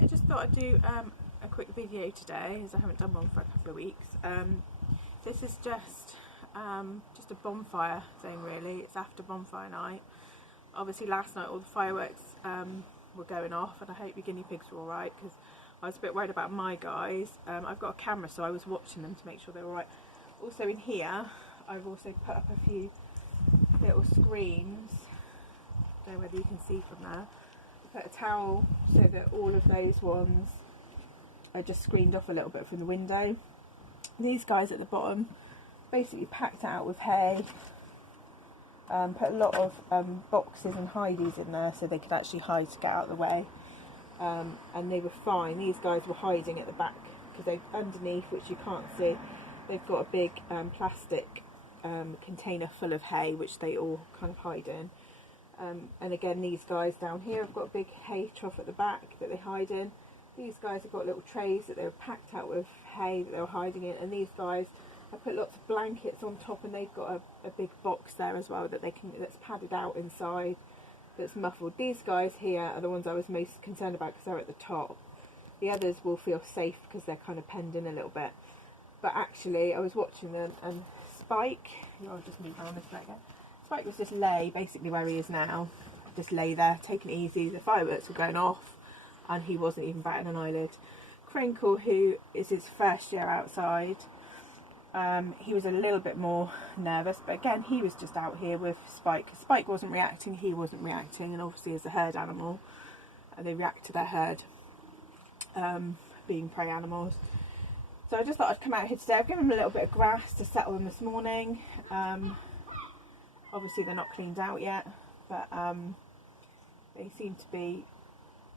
I just thought I'd do a quick video today, as I haven't done one for a couple of weeks. This is just a bonfire thing really. It's after bonfire night. Obviously last night all the fireworks were going off, and I hope your guinea pigs were alright, because I was a bit worried about my guys. I've got a camera, so I was watching them to make sure they were alright. Also in here I've also put up a few little screens, I don't know whether you can see from there. I put a towel so that all of those ones are just screened off a little bit from the window. These guys at the bottom basically packed it out with hay, put a lot of boxes and hideys in there so they could actually hide to get out of the way, and they were fine. These guys were hiding at the back because they've underneath, which you can't see, they've got a big plastic container full of hay which they all kind of hide in. And again, these guys down here have got a big hay trough at the back that they hide in. These guys have got little trays that they were packed out with hay that they were hiding in, and these guys, I put lots of blankets on top, and they've got a big box there as well that that's padded out inside, that's muffled. These guys here are the ones I was most concerned about because they're at the top. The others will feel safe because they're kind of penned in a little bit. But actually, I was watching them, and Spike, I'll just move around this way again. Spike was just basically where he is now, just lay there, taking it easy. The fireworks were going off, and he wasn't even batting an eyelid. Crinkle, who is his first year outside, he was a little bit more nervous, but again, he was just out here with Spike. Spike wasn't reacting, he wasn't reacting, and obviously as a herd animal, they react to their herd, being prey animals. So I just thought I'd come out here today. I've given them a little bit of grass to settle them this morning. Obviously they're not cleaned out yet, but they seem to be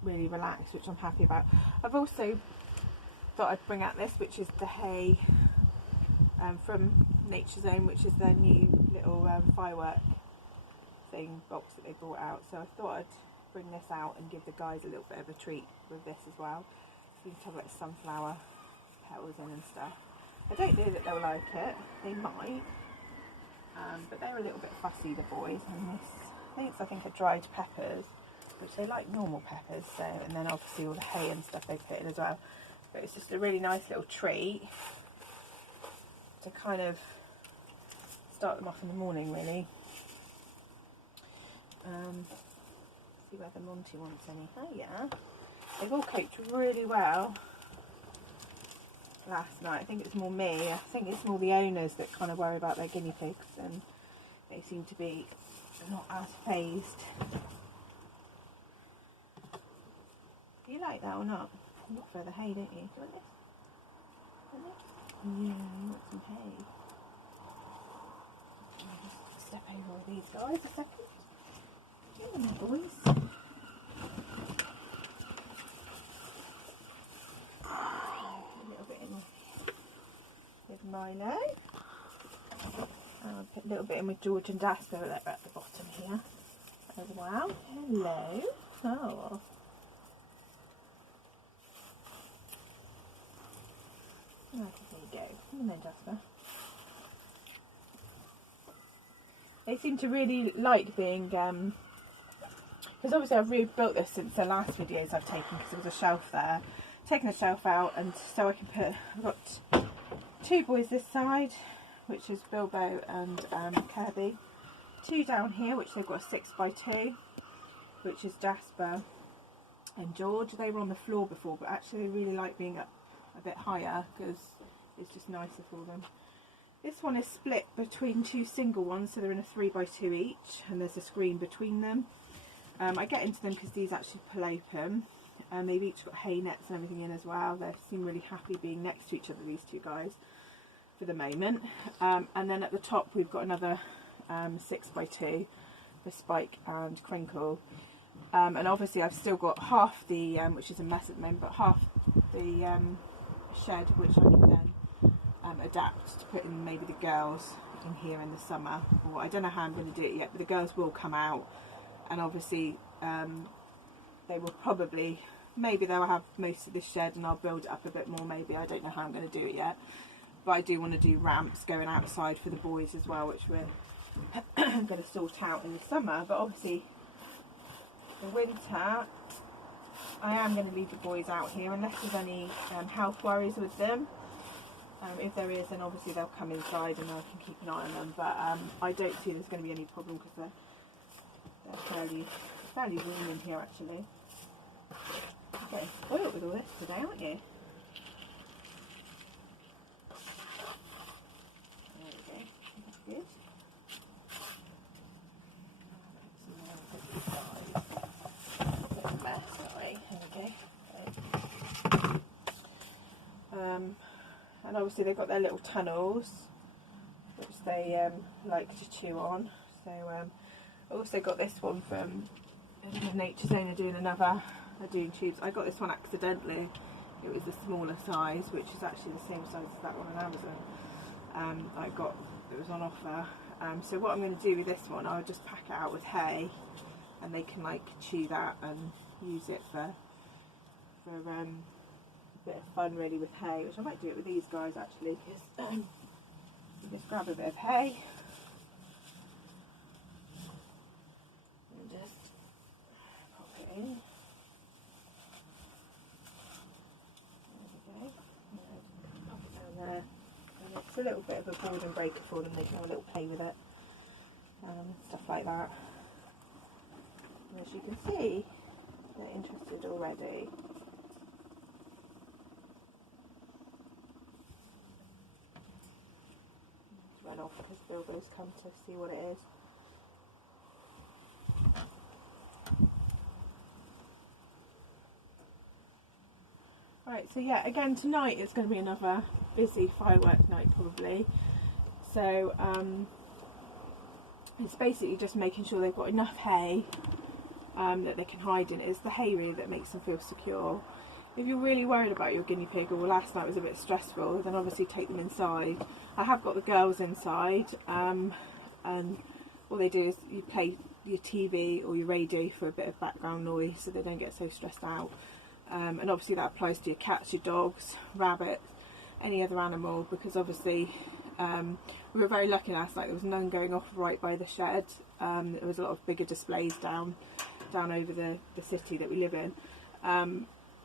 really relaxed, which I'm happy about. I've also thought I'd bring out this, which is the hay from Nature Zone, which is their new little firework thing box that they brought out. So I thought I'd bring this out and give the guys a little bit of a treat with this as well. So you can have like sunflower petals in and stuff. I don't know that they'll like it, they might, but they're a little bit fussy, the boys. And this, I think are dried peppers, which they like normal peppers, so, and then obviously all the hay and stuff they put in as well. But it's just a really nice little treat to kind of start them off in the morning, really. See whether Monty wants any. Oh yeah, they've all coped really well last night. I think it's more me. I think it's more the owners that kind of worry about their guinea pigs, and they seem to be not as phased. Do you like that or not? You look for the hay, don't you? Do you want this? Want this? Yeah, you want some hay. I'll just step over with these guys a second. Come on, boys. A little bit in with Milo. I'll put a little bit in with George and Jasper at the bottom here as well. Hello. Oh. There you go. Come on then, Jasper. They seem to really like being, because obviously I've rebuilt this since the last videos I've taken, because there was a shelf there. Taken the shelf out, and so I can put, I've got two boys this side, which is Bilbo and Kirby. Two down here, which they've got a 6x2, which is Jasper and George. They were on the floor before, but actually they really like being up a bit higher because it's just nicer for them. This one is split between two single ones, so they're in a 3x2 each, and there's a screen between them. I get into them because these actually pull open, and they've each got hay nets and everything in as well. They seem really happy being next to each other, these two guys, for the moment. And then at the top we've got another 6x2 for Spike and Crinkle. And obviously I've still got half the, which is a mess at the moment, but half the shed which I can then adapt to put in maybe the girls in here in the summer. Or I don't know how I'm going to do it yet, but the girls will come out, and obviously they will probably, maybe they'll have most of this shed and I'll build it up a bit more maybe. I don't know how I'm going to do it yet, but I do want to do ramps going outside for the boys as well, which we're going to sort out in the summer. But obviously the winter I am going to leave the boys out here unless there's any health worries with them. If there is, then obviously they'll come inside and I can keep an eye on them, but I don't see there's going to be any problem because they're fairly warm in here actually. You're getting spoiled with all this today, aren't you? There we go, that's good. Sorry, there we go. And obviously they've got their little tunnels which they like to chew on. So I also got this one from Nature Zone. Are doing tubes. I got this one accidentally. It was the smaller size, which is actually the same size as that one on Amazon. It was on offer. So what I'm going to do with this one, I'll just pack it out with hay, and they can like chew that and use it for a bit of fun really with hay, which I might do it with these guys actually, because you just grab a bit of hay and just pop it in. There we go. And pop it down there. And it's a little bit of a boredom breaker for them. They can have a little play with it, stuff like that. And as you can see, they're interested already. Run off because Bilbo's come to see what it is. Right, so yeah, again tonight it's going to be another busy firework night probably. So it's basically just making sure they've got enough hay that they can hide in. It's the hay really that makes them feel secure. If you're really worried about your guinea pig, or last night was a bit stressful, then obviously take them inside. I have got the girls inside, and all they do is you play your TV or your radio for a bit of background noise so they don't get so stressed out. And obviously that applies to your cats, your dogs, rabbits, any other animal, because obviously we were very lucky last night. There was none going off right by the shed. There was a lot of bigger displays down over the city that we live in.